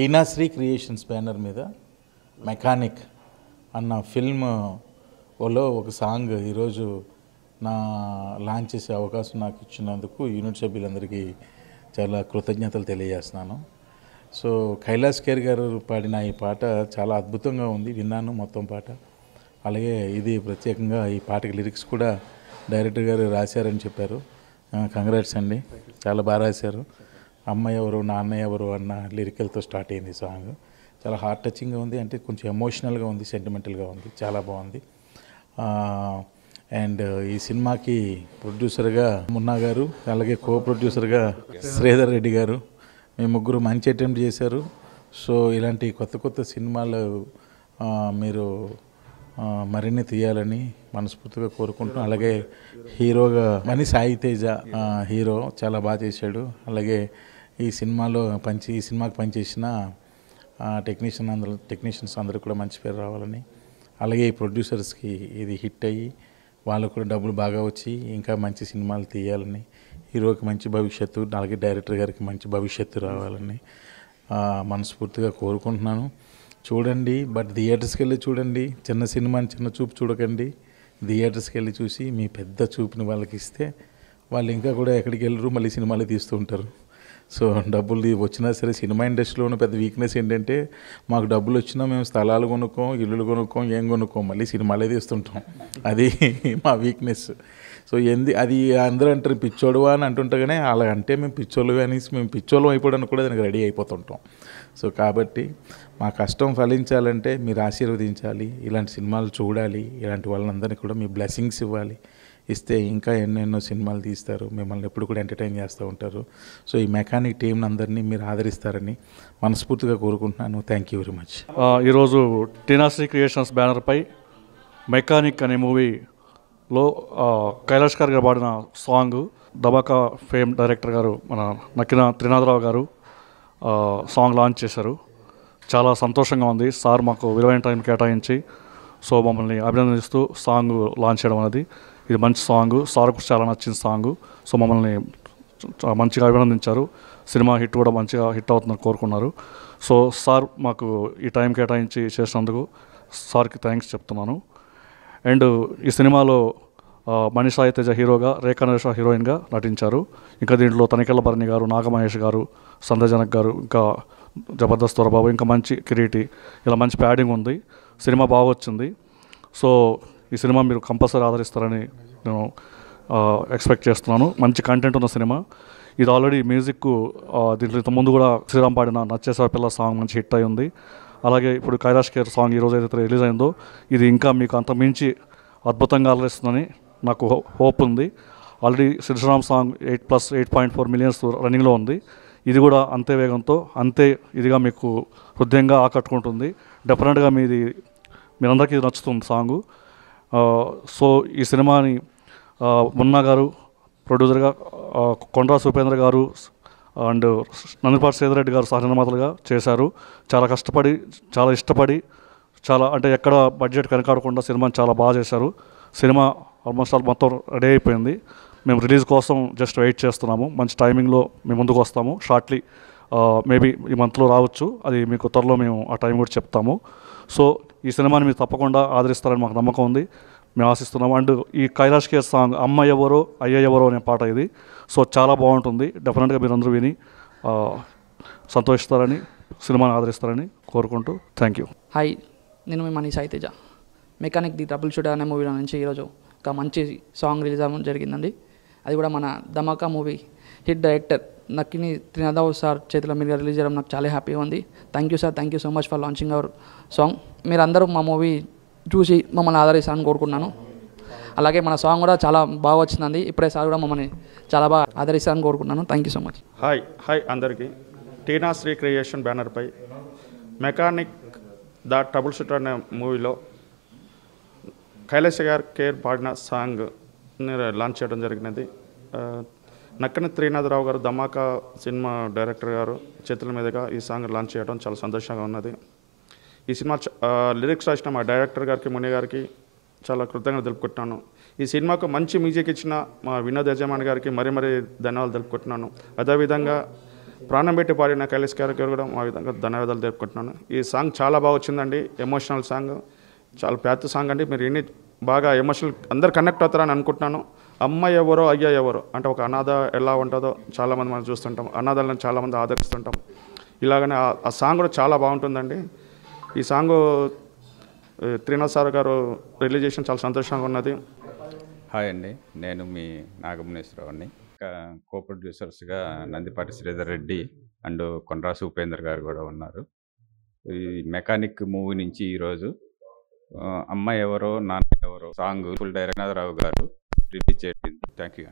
టీనాశ్రీ creations banner మీద mechanic అన్న film లో ఒక సాంగ్ ఈరోజు నా లాంచ్ చేసే అవకాశం నాకు ఇచ్చినందుకు యూనిట్ సభ్యులందరికీ చాలా కృతజ్ఞతలు తెలియజేస్తున్నాను. సో కైలాస్ ఖేర్ గారు పాడిన ఈ పాట చాలా అద్భుతంగా ఉంది, విన్నాను మొత్తం పాట. అలాగే ఇది ప్రత్యేకంగా ఈ పాటకి లిరిక్స్ కూడా డైరెక్టర్ గారు రాశారని చెప్పారు. కంగ్రాట్స్ అండి, చాలా బాగా రాశారు. అమ్మ ఎవరు నాన్న ఎవరు అన్న లిరికల్తో స్టార్ట్ అయింది సాంగ్. చాలా హార్ట్ టచింగ్గా ఉంది, అంటే కొంచెం ఎమోషనల్గా ఉంది, సెంటిమెంటల్గా ఉంది, చాలా బాగుంది. అండ్ ఈ సినిమాకి ప్రొడ్యూసర్గా మున్నా గారు, అలాగే కో ప్రొడ్యూసర్గా శ్రీధర్ రెడ్డి గారు, మేము ముగ్గురు మంచి అటెంప్ట్ చేశారు. సో ఇలాంటి కొత్త కొత్త సినిమాలు మీరు మరిన్ని తీయాలని మనస్ఫూర్తిగా కోరుకుంటున్నాం. అలాగే హీరోగా మని సాయి తేజ హీరో చాలా బాగా చేశాడు. అలాగే ఈ సినిమాకి పనిచేసిన టెక్నీషియన్స్ అందరూ కూడా మంచి పేరు రావాలని, అలాగే ఈ ప్రొడ్యూసర్స్కి ఇది హిట్ అయ్యి వాళ్ళకు కూడా డబ్బులు బాగా వచ్చి ఇంకా మంచి సినిమాలు తీయాలని, హీరోకి మంచి భవిష్యత్తు, అలాగే డైరెక్టర్ గారికి మంచి భవిష్యత్తు రావాలని మనస్ఫూర్తిగా కోరుకుంటున్నాను. చూడండి, బట్ థియేటర్స్కి వెళ్ళి చూడండి. చిన్న సినిమాని చిన్న చూపు చూడకండి. థియేటర్స్కి వెళ్ళి చూసి మీ పెద్ద చూపుని వాళ్ళకి ఇస్తే వాళ్ళు ఇంకా కూడా ఎక్కడికి వెళ్ళరు, మళ్ళీ సినిమాలు తీస్తూ ఉంటారు. సో డబ్బులు వచ్చినా సరే, సినిమా ఇండస్ట్రీలో ఉన్న పెద్ద వీక్నెస్ ఏంటంటే మాకు డబ్బులు వచ్చినా మేము స్థలాలు కొనుక్కోం, ఇల్లులు కొనుక్కోం, ఏం కొనుక్కోం, మళ్ళీ సినిమాలే తీస్తుంటాం. అది మా వీక్నెస్. సో అది అందరూ అంటారు పిచ్చోడువా అని అంటుంటగానే, అలా అంటే మేము పిచ్చోళ్ళు అనేసి మేము పిచ్చోళ్ళం అయిపోవడానికి కూడా దానికి రెడీ అయిపోతుంటాం. సో కాబట్టి మా కష్టం ఫలించాలంటే మీరు ఆశీర్వదించాలి, ఇలాంటి సినిమాలు చూడాలి, ఇలాంటి వాళ్ళందరినీ కూడా మీ బ్లెస్సింగ్స్ ఇవ్వాలి. ఇస్తే ఇంకా ఎన్నెన్నో సినిమాలు తీస్తారు, మిమ్మల్ని ఎప్పుడు కూడా ఎంటర్టైన్ చేస్తూ ఉంటారు. సో ఈ మెకానిక్ టీంని అందరినీ మీరు ఆదరిస్తారని మనస్ఫూర్తిగా కోరుకుంటున్నాను. Thank you very much. ఈరోజు టీనాశ్రీ క్రియేషన్స్ బ్యానర్పై మెకానిక్ అనే మూవీలో కైలాష్ ఖేర్ గారు పాడిన సాంగ్ దబాకా ఫేమ్ డైరెక్టర్ గారు మన నక్కిన త్రినాథరావు గారు సాంగ్ లాంచ్ చేశారు. చాలా సంతోషంగా ఉంది. సార్ మాకు విలువైన టైం కేటాయించి సో మమ్మల్ని అభినందిస్తూ సాంగ్ లాంచ్ చేయడం అనేది ఇది మంచి సాంగ్. సార్కు చాలా నచ్చిన సాంగ్. సో మమ్మల్ని మంచిగా అభినందించారు. సినిమా హిట్ కూడా మంచిగా హిట్ అవుతుందని కోరుకున్నారు. సో సార్ మాకు ఈ టైం కేటాయించి చేసినందుకు సార్కి థ్యాంక్స్ చెప్తున్నాను. అండ్ ఈ సినిమాలో మణి సాయి తేజ హీరోగా, రేఖా నరేష హీరోయిన్గా నటించారు. ఇంకా దీంట్లో తనికెళ్ళ భరణి గారు, నాగమహేష్ గారు, సంధ్యజనక్ గారు, ఇంకా జబర్దస్త్ దొరబాబు, ఇంకా మంచి కిరీటి, ఇలా మంచి ప్యాడింగ్ ఉంది. సినిమా బాగా వచ్చింది. సో ఈ సినిమా మీరు కంపల్సరీ ఆదరిస్తారని నేను ఎక్స్పెక్ట్ చేస్తున్నాను. మంచి కంటెంట్ ఉన్న సినిమా ఇది. ఆల్రెడీ మ్యూజిక్ దీంట్లో ఇంతకుముందు కూడా శ్రీరామ్ పాడిన నచ్చేసా పిల్ల సాంగ్ మంచి హిట్ అయి ఉంది. అలాగే ఇప్పుడు కైలాష్ ఖేర్ సాంగ్ ఈరోజు ఏదైతే రిలీజ్ అయిందో ఇది ఇంకా మీకు అంత మించి అద్భుతంగా అలరిస్తుందని నాకు హోప్ ఉంది. ఆల్రెడీ శ్రీరామ్ సాంగ్ 8+8.4 మిలియన్స్ రన్నింగ్లో ఉంది. ఇది కూడా అంతే వేగంతో అంతే ఇదిగా మీకు హృదయంగా ఆకట్టుకుంటుంది. డెఫినెట్గా మీరందరికీ నచ్చుతుంది సాంగు. సో ఈ సినిమాని మున్నా గారు ప్రొడ్యూసర్గా, కొండ్రా సుపేంద్ర గారు అండ్ నందిపాటి శ్రీధర్ గారు సహనిర్మాతలుగా చేశారు. చాలా కష్టపడి, చాలా ఇష్టపడి, చాలా అంటే ఎక్కడ బడ్జెట్ వెనకాడకుండా సినిమాని చాలా బాగా చేశారు. సినిమా ఆల్మోస్ట్ మొత్తం రెడీ అయిపోయింది. మేము రిలీజ్ కోసం జస్ట్ వెయిట్ చేస్తున్నాము. మంచి టైమింగ్లో మేము ముందుకు వస్తాము. షార్ట్లీ మేబీ ఈ మంత్లో రావచ్చు. అది మీకు త్వరలో మేము ఆ టైం కూడా చెప్తాము. సో ఈ సినిమాని మీరు తప్పకుండా ఆదరిస్తారని మాకు నమ్మకం ఉంది, మేము ఆశిస్తున్నాము. అండ్ ఈ కైలాష్ ఖేర్ సాంగ్ అమ్మ ఎవరో అయ్య ఎవరో అనే పాట ఇది. సో చాలా బాగుంటుంది. డెఫినెట్గా మీరు అందరూ విని సంతోషిస్తారని, సినిమాని ఆదరిస్తారని కోరుకుంటూ థ్యాంక్ యూ. హాయ్, నేను మీ Mani Sai Teja. Mechanic the trouble shooter అనే మూవీలో నుంచి ఈరోజు ఒక మంచి సాంగ్ రిలీజ్ అవ్వడం జరిగిందండి. అది కూడా మన Dhamaka movie hit director Nakkina Trinadharao sir చేతిలో మీరుగా రిలీజ్ చేయడం నాకు చాలా హ్యాపీగా ఉంది. Thank you sir, thank you so much for launching our song. మీరందరూ మా మూవీ చూసి మమ్మల్ని ఆదరిస్తారని కోరుకుంటున్నాను. అలాగే మన సాంగ్ కూడా చాలా బాగా వచ్చిందండి. ఇప్పుడే సార్ కూడా మమ్మల్ని చాలా బాగా ఆదరిస్తారని కోరుకుంటున్నాను. Thank you so much. Hi అందరికీ. టీనాశ్రీ క్రియేషన్ బ్యానర్పై మెకానిక్ ద ట్రబుల్ షూటర్ అనే మూవీలో కైలాష్ ఖేర్ పాడిన సాంగ్ లాంచ్ చేయడం జరిగినది. నక్కన త్రినాథరావు గారు ధమాకా సినిమా డైరెక్టర్ గారు చేతుల మీదుగా ఈ సాంగ్ లాంచ్ చేయడం చాలా సంతోషంగా ఉన్నది. ఈ సినిమా లిరిక్స్ రాసిన మా డైరెక్టర్ గారికి, ముని గారికి చాలా కృతజ్ఞతలు తెలుపుకుంటున్నాను. ఈ సినిమాకు మంచి మ్యూజిక్ ఇచ్చిన మా వినోద్ యజమాని గారికి మరీ ధన్యవాదాలు తెలుపుకుంటున్నాను. అదేవిధంగా ప్రాణం పెట్టి పాడిన కైలాష్ గారికి కూడా మా విధంగా ధన్యవాదాలు తెలుపుకుంటున్నాను. ఈ సాంగ్ చాలా బాగా వచ్చిందండి. ఎమోషనల్ సాంగ్, చాలా పెద్ద సాంగ్ అండి. మీరు ఎన్ని బాగా ఎమోషనల్ అందరు కనెక్ట్ అవుతారని అనుకుంటున్నాను. అమ్మ ఎవరో అయ్య ఎవరో అంటే ఒక అనాథ ఎలా ఉంటుందో చాలామంది మనం చూస్తుంటాం, అనాథలను చాలామంది ఆదరిస్తుంటాం. ఇలాగనే ఆ సాంగ్ కూడా చాలా బాగుంటుందండి. ఈ సాంగ్ త్రినాథ్ సార్ గారు రిలీజ్ చేసిన చాలా సంతోషంగా ఉన్నది. హాయ్ అండి, నేను మీ నాగమునేశ్వరరావుని. కో ప్రొడ్యూసర్స్గా నందిపాటి శ్రీధర్ రెడ్డి అండ్ కొండ్రాసు ఉపేందర్ గారు కూడా ఉన్నారు. ఈ మెకానిక్ మూవీ నుంచి ఈరోజు అమ్మ ఎవరో నాన్న ఎవరో సాంగ్ ఫుల్ డైరెక్టర్ రావు గారు రిలీజ్ చేసింది. Thank you.